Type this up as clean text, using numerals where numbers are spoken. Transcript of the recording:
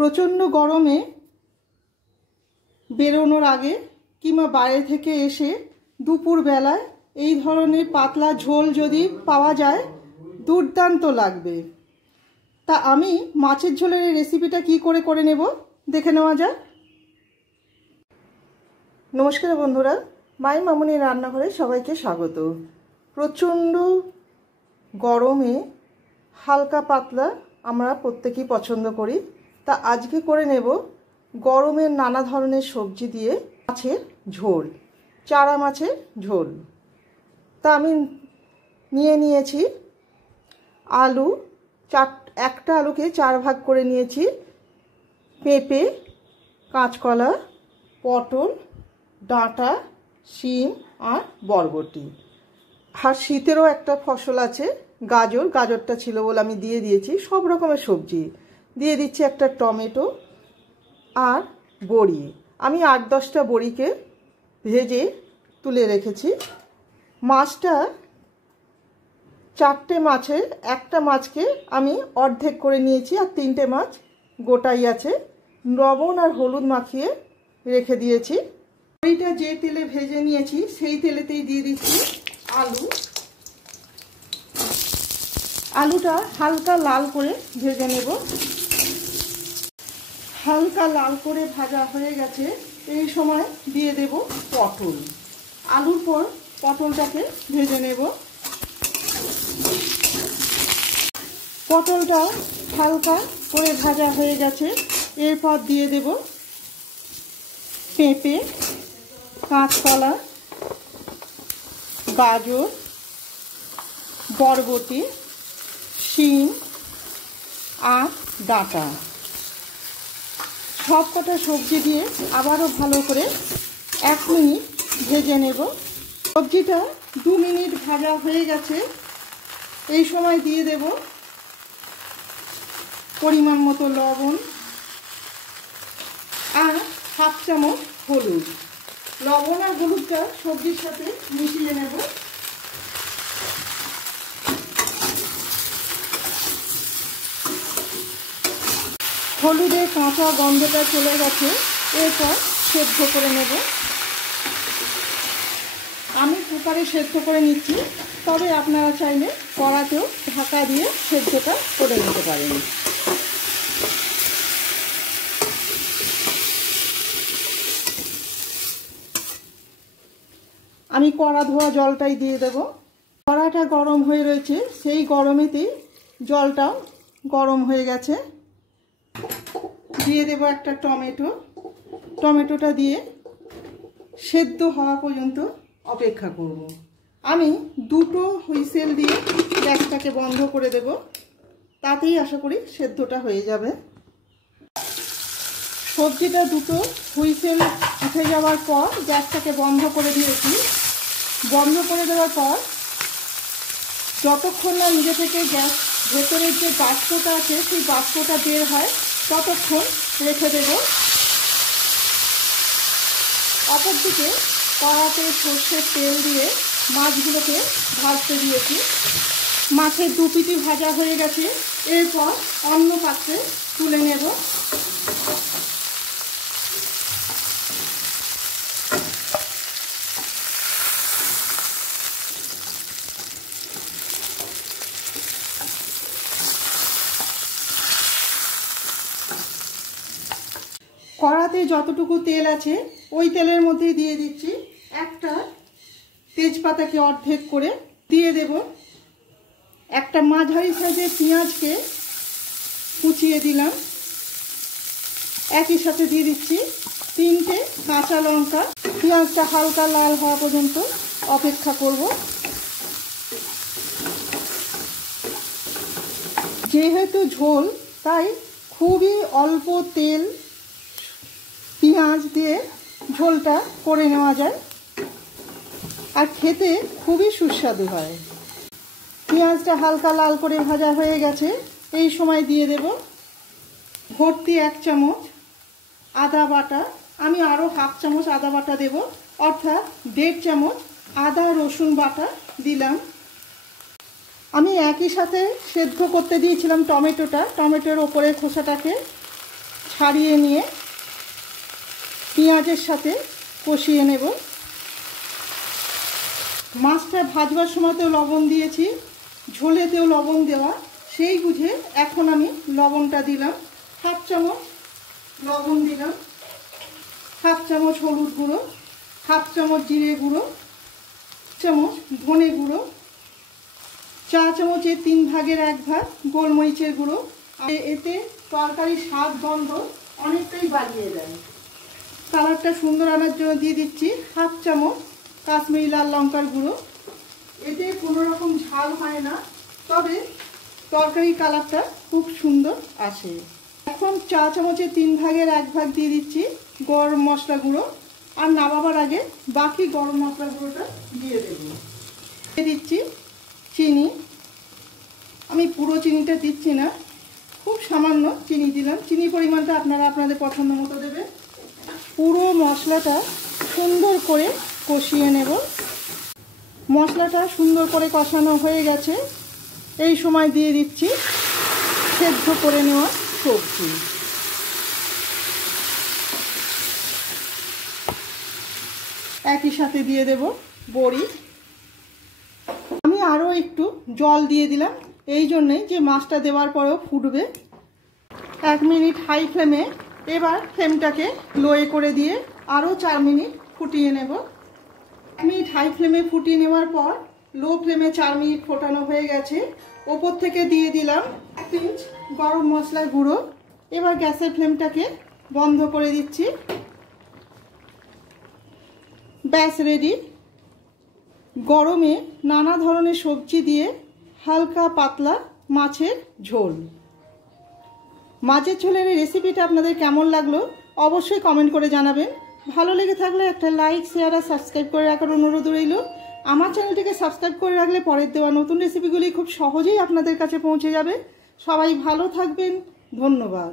প্রচণ্ড গরমে বেরোনোর আগে কিংবা বাইরে থেকে এসে দুপুরবেলায় এই ধরনের পাতলা ঝোল যদি পাওয়া যায় দুর্দান্ত লাগবে। তা আমি মাছের ঝোলের এই রেসিপিটা কি করে নেব দেখে নেওয়া যাক। নমস্কার বন্ধুরা, মাই মামুনির রান্নাঘরে সবাইকে স্বাগত। প্রচণ্ড গরমে হালকা পাতলা আমরা প্রত্যেকেই পছন্দ করি। তা আজকে করে নেব গরমের নানা ধরনের সবজি দিয়ে মাছের ঝোল, চারা মাছের ঝোল। তা আমি নিয়েছি আলু, একটা আলুকে 4 ভাগ করে নিয়েছি, পেঁপে, কাঁচকলা, পটল, ডাঁটা, শিম আর বরবটি। আর শীতেরও একটা ফসল আছে গাজরটা ছিল বলে আমি দিয়ে দিয়েছি। সব রকমের সবজি দিয়ে দিচ্ছি, একটা টমেটো আর বড়ি। আমি 8-10টা বড়িকে ভেজে তুলে রেখেছি। মাছটা 4টে মাছের একটা মাছকে আমি অর্ধেক করে নিয়েছি, আর 3টে মাছ গোটাই আছে। লবণ আর হলুদ মাখিয়ে রেখে দিয়েছি। বড়িটা যে তেলে ভেজে নিয়েছি সেই তেলেতেই দিয়ে দিচ্ছি আলুটা হালকা লাল করে ভেজে নেব। হালকা লাল করে ভাজা হয়ে গেছে, এই সময় দিয়ে দেব পটল। আলুর পর পটলটাকে ভেজে নেব। পটলটা হালকা করে ভাজা হয়ে গেছে, এরপর দিয়ে দেব পেঁপে, কাঁচকলা, গাজর, বরবটি, শিম আর ডাঁটা। সব কটা সবজি দিয়ে আবারও ভালো করে 1 মিনিট ভেজে নেব। সবজিটা 2 মিনিট ভাজা হয়ে গেছে, এই সময় দিয়ে দেব পরিমাণ মতো লবণ আর 1/2 চামচ হলুদ। লবণ আর হলুদটা সবজির সাথে মিশিয়ে নেব। হলুদের কাঁচা গন্ধটা চলে গেছে, এরপর সেদ্ধ করে নেব। আমি কুকারে সেদ্ধ করে নিচ্ছি, তবে আপনারা চাইলে কড়াতেও ঢাকা দিয়ে সেদ্ধটা করে নিতে পারেন। আমি কড়া ধোয়া জলটাই দিয়ে দেব। কড়াটা গরম হয়ে রয়েছে, সেই গরমেতেই জলটা গরম হয়ে গেছে। দিয়ে দেব একটা টমেটোটা দিয়ে সেদ্ধ হওয়া পর্যন্ত অপেক্ষা করব। আমি 2টো হুইসেল দিয়ে গ্যাসটাকে বন্ধ করে দেব, তাতেই আশা করি সেদ্ধটা হয়ে যাবে। সবজিটা 2টো হুইসেল উঠে যাওয়ার পর গ্যাসটাকে বন্ধ করে দিয়েছি। বন্ধ করে দেওয়ার পর যতক্ষণ না নিজে থেকে গ্যাস ভেতরের যে বাষ্পটা আছে সেই বাষ্পটা বের হয় ততক্ষণ রেখে দেব। অপরদিকে কড়াতে সর্ষের তেল দিয়ে মাছগুলোকে ভাজতে দিয়েছি। মাছের 2 পিঠি ভাজা হয়ে গেছে, এরপর অন্য পাত্রে তুলে নেব। কড়াতে যতটুকু তেল আছে ওই তেলের মধ্যেই দিয়ে দিচ্ছি একটা তেজপাতাকে অর্ধেক করে দিয়ে দেব। একটা মাঝারি সাইজের পেঁয়াজকে কুচিয়ে দিলাম। একই সাথে দিয়ে দিচ্ছি 3টে কাঁচা লঙ্কা। পেঁয়াজটা হালকা লাল হওয়া পর্যন্ত অপেক্ষা করব। যেহেতু ঝোল, তাই খুবই অল্প তেল পেঁয়াজ দিয়ে ঝোলটা করে নেওয়া যায়, আর খেতে খুবই সুস্বাদু হয়। পেঁয়াজটা হালকা লাল করে ভাজা হয়ে গেছে, এই সময় দিয়ে দেব ভর্তি 1 চামচ আদা বাটা। আমি আরও 1/2 চামচ আদা বাটা দেব, অর্থাৎ 1.5 চামচ আদা রসুন বাটা দিলাম। আমি একই সাথে সেদ্ধ করতে দিয়েছিলাম টমেটোর ওপরের খোসাটাকে ছাড়িয়ে নিয়ে পেঁয়াজের সাথে কষিয়ে নেব। মাছটা ভাজবার সময়তেও লবণ দিয়েছি, ঝোলেতেও লবণ দেওয়া, সেই বুঝে এখন আমি লবণটা দিলাম। হাফ চামচ লবণ দিলাম, হাফ চামচ হলুদ গুঁড়ো, হাফ চামচ জিরে গুঁড়ো, চামচ ধনে গুঁড়ো, চা চামচের 3 ভাগের 1 ভাগ গোলমরিচের গুঁড়ো। এতে তরকারির স্বাদ গন্ধ অনেকটাই বাড়িয়ে দেয়। কালারটা সুন্দর আনার জন্য দিয়ে দিচ্ছি হাফ চামচ কাশ্মীরি লাল লঙ্কার গুঁড়ো। এতে কোনো রকম ঝাল হয় না, তবে তরকারির কালারটা খুব সুন্দর আসে। এখন চা চামচের 3 ভাগের 1 ভাগ দিয়ে দিচ্ছি গরম মশলা গুঁড়ো, আর নামাবার আগে বাকি গরম মশলা গুঁড়োটা দিয়ে দেব। দিয়ে দিচ্ছি চিনি। আমি পুরো চিনিটা দিচ্ছি না, খুব সামান্য চিনি দিলাম। চিনি পরিমাণটা আপনারা আপনাদের পছন্দ মতো দেবেন। পুরো মশলাটা সুন্দর করে কষিয়ে নেব। মশলাটা সুন্দর করে কষানো হয়ে গেছে, এই সময় দিয়ে দিচ্ছি সেদ্ধ করে নেওয়া সবজি। একই সাথে দিয়ে দেব বড়ি। আমি আরও একটু জল দিয়ে দিলাম, এই জন্যে যে মাছটা দেওয়ার পরেও ফুটবে। 1 মিনিট হাই ফ্লেমে, এবার ফ্লেমটাকে লোয়ে করে দিয়ে আরও 4 মিনিট ফুটিয়ে নেব। 1 মিনিট হাই ফ্লেমে ফুটিয়ে নেওয়ার পর লো ফ্লেমে 4 মিনিট ফোটানো হয়ে গেছে। ওপর থেকে দিয়ে দিলাম 1 পিঞ্চ গরম মশলার গুঁড়ো। এবার গ্যাসের ফ্লেমটাকে বন্ধ করে দিচ্ছি। ব্যাস রেডি। গরমে নানা ধরনের সবজি দিয়ে হালকা পাতলা মাছের ঝোল। মাছের ঝোলের এই রেসিপিটা আপনাদের কেমন লাগলো অবশ্যই কমেন্ট করে জানাবেন। ভালো লেগে থাকলে একটা লাইক, শেয়ার আর সাবস্ক্রাইব করে রাখার অনুরোধ রইল। আমার চ্যানেলটিকে সাবস্ক্রাইব করে রাখলে পরের দেওয়া নতুন রেসিপিগুলি খুব সহজেই আপনাদের কাছে পৌঁছে যাবে। সবাই ভালো থাকবেন, ধন্যবাদ।